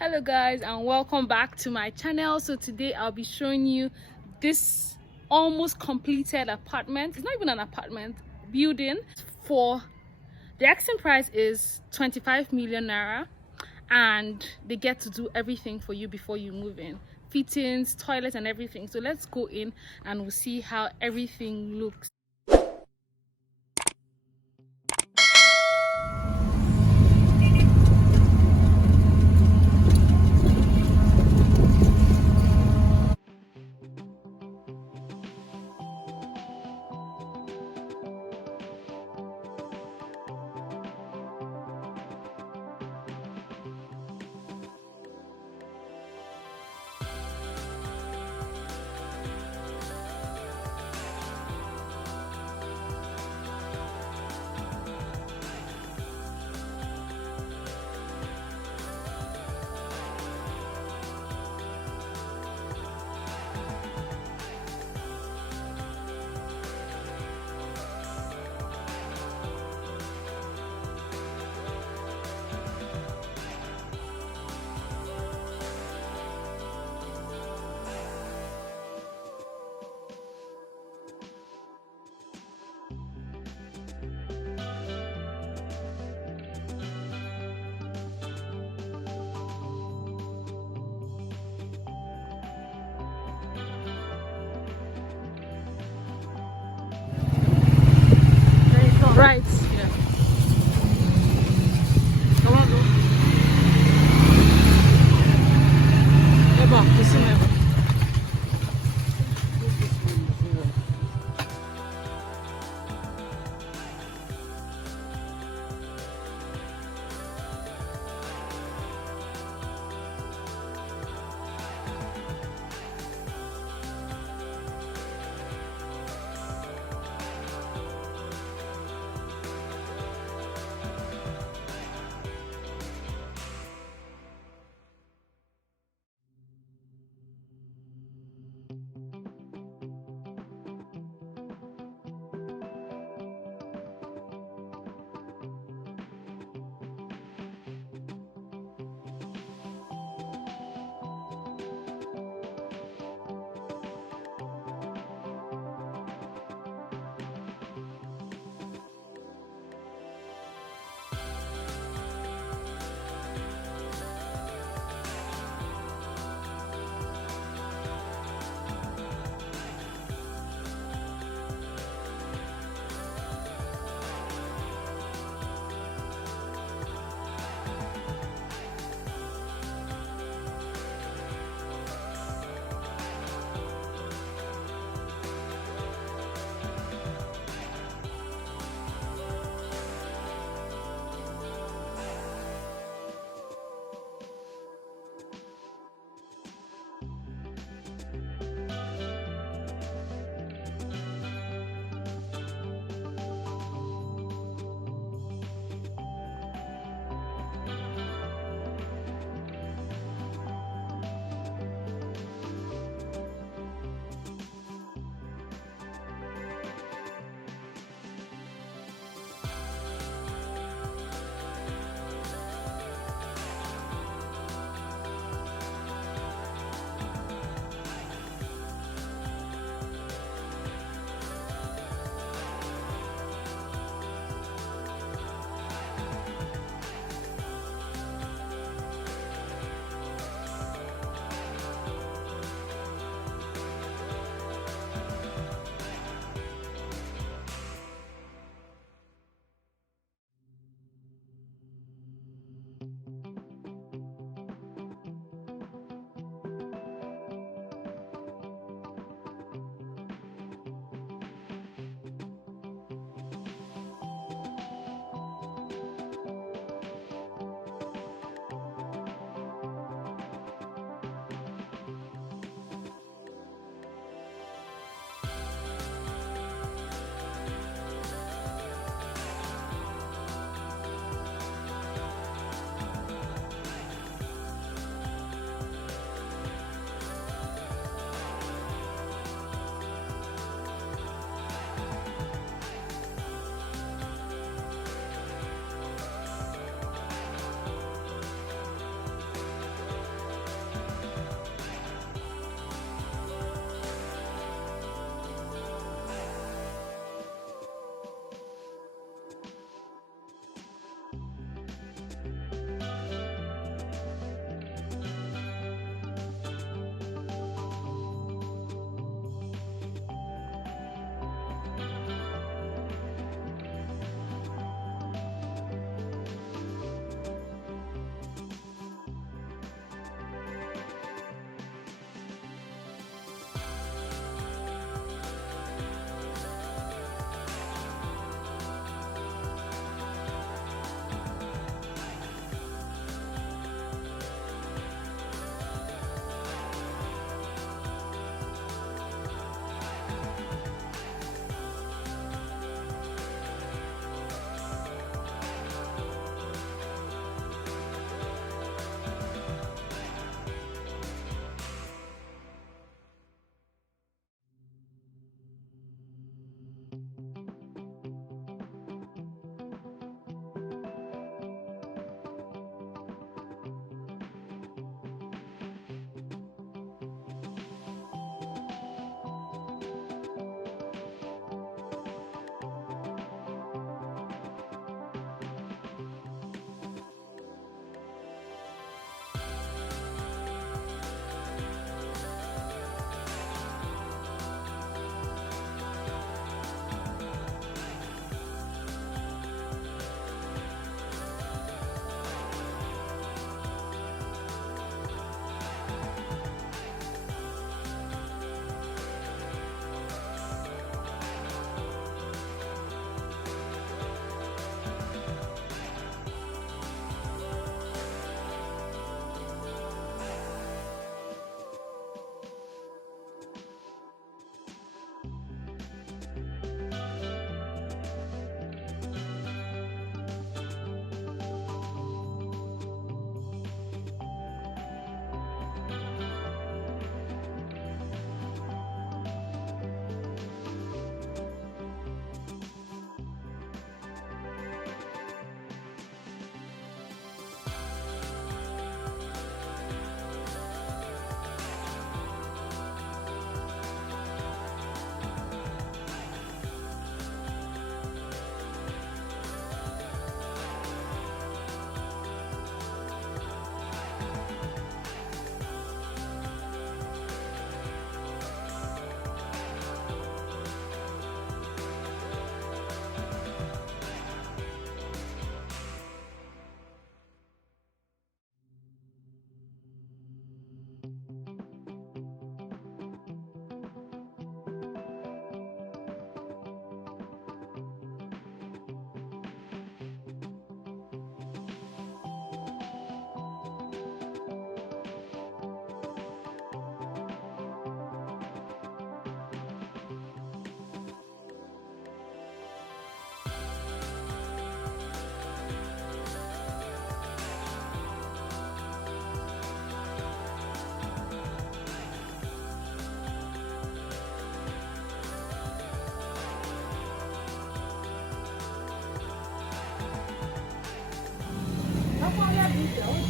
Hello guys, and welcome back to my channel. So today I'll be showing you this almost completed apartment. It's not even an apartment, building. For the asking price is 25 million naira, and they get to do everything for you before you move in, fittings, toilet and everything. So let's go in and we'll see how everything looks.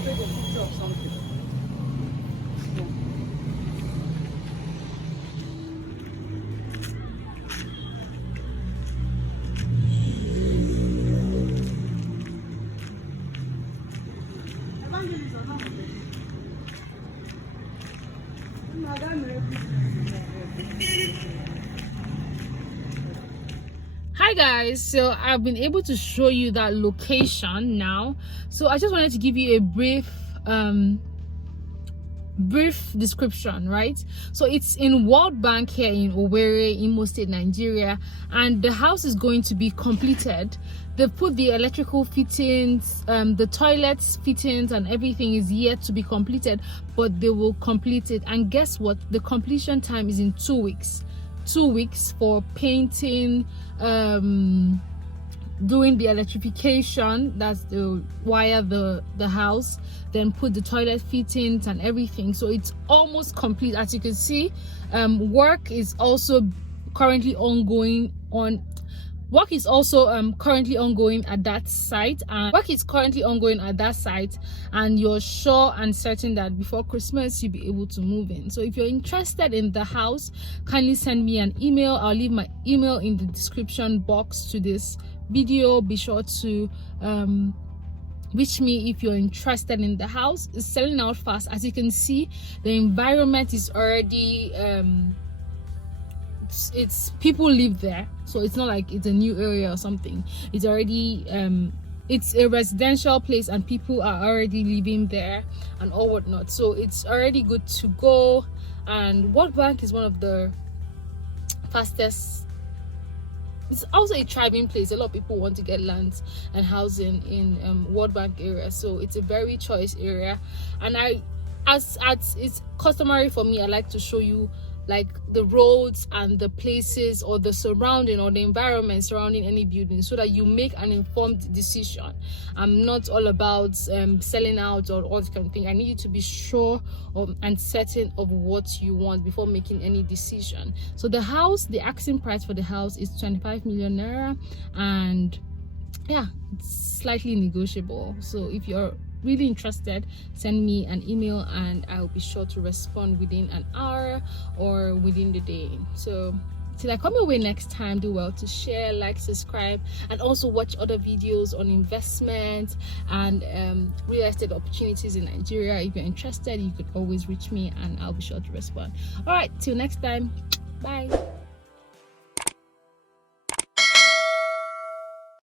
take a picture of something. Hi guys, so I've been able to show you that location now. So I just wanted to give you a brief description, right? So it's in World Bank here in Owerri, Imo State, Nigeria, and the house is going to be completed. They've put the electrical fittings, the toilets fittings and everything is yet to be completed, but they will complete it. And guess what? The completion time is in 2 weeks. 2 weeks for painting, doing the electrification, that's the wire the house, then put the toilet fittings and everything. So it's almost complete. As you can see, work is also currently ongoing at that site, and you're sure and certain that before Christmas you'll be able to move in. So if you're interested in the house, kindly send me an email. I'll leave my email in the description box to this video. Be sure to reach me if you're interested in the house. It's selling out fast. As you can see, the environment is already it's people live there, so it's not like it's a new area or something. It's already it's a residential place and people are already living there and all whatnot, so it's already good to go. And World Bank is one of the fastest, it's also a thriving place. A lot of people want to get lands and housing in World Bank area, so it's a very choice area. And as it's customary for me, I like to show you like the roads and the places or the surrounding or the environment surrounding any building, so that you make an informed decision. I'm not all about selling out or all this kind of thing. I need you to be sure and certain of what you want before making any decision. So the asking price for the house is 25 million naira, and yeah, it's slightly negotiable. So if you're really interested, send me an email and I'll be sure to respond within an hour or within the day. So till I come your way next time, do well to share, like, subscribe, and also watch other videos on investment and real estate opportunities in Nigeria. If you're interested, you could always reach me and I'll be sure to respond. All right, till next time, bye.